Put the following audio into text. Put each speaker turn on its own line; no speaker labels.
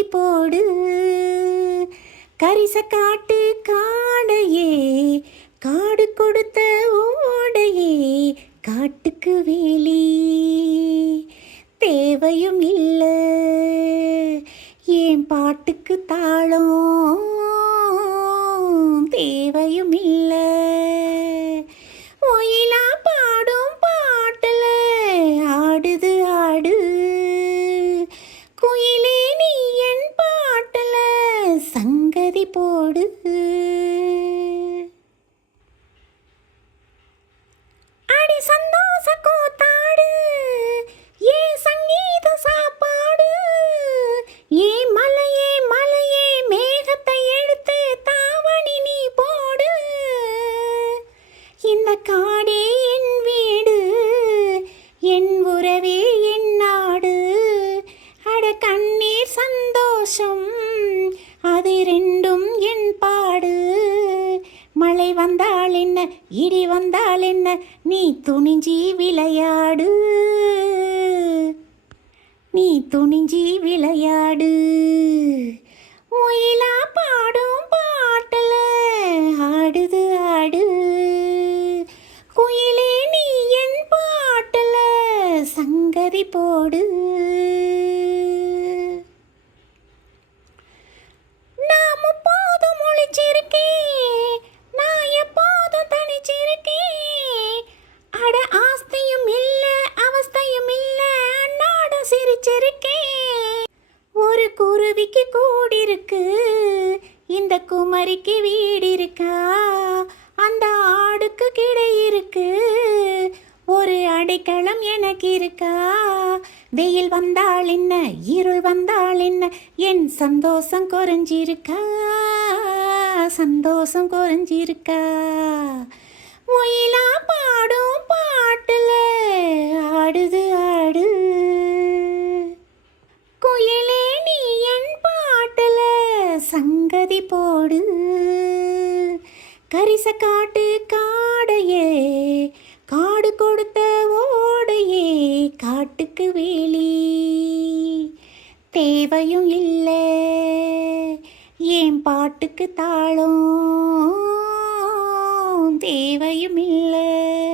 சங்கதி போடு. கரிச காட்டு காடையே காடு கொடுத்த ஓடையே காட்டுக்கு வேலி. தேவையும் இல்லை ஏன் பாட்டுக்கு தாளம்? தேவையும் இல்லை. ஒயிலா பாடும் பாட்டில் ஆடுது ஆடு. குயிலே நீ என் பாட்டுல சங்கதி போடு. மழை வந்தால் என்ன? இடி வந்தால் என்ன? நீ துணிஞ்சி விளையாடு. நீ துணிஞ்சி விளையாடு. முயிலா பாடும் பாட்டில் ஆடுது ஆடு. குயிலே நீ என் பாட்டில் சங்கதி போடு. இருக்கு? இந்த குமரிக்கு வீடு இருக்கா? அந்த ஆடுக்கு கிடை இருக்கு? ஒரு அடைக்கலம் எனக்கு இருக்கா? வெயில் வந்தால் என்ன? இருள் வந்தால் என்ன? என் சந்தோஷம் குறைஞ்சிருக்கா? சந்தோஷம் குறைஞ்சிருக்கா? ஒயிலா பாடும் பாட்டுல ஆடுது ஆடு குயிலே நீ என் பாட்டுல சங்கதி போடு. கரிச காட்டு காடையே காடு கொடுத்த ஓடையே காட்டுக்கு வேலி. தேவையும் இல்லை ஏன் பாட்டுக்கு தாளம்? தேவையும் இல்லை.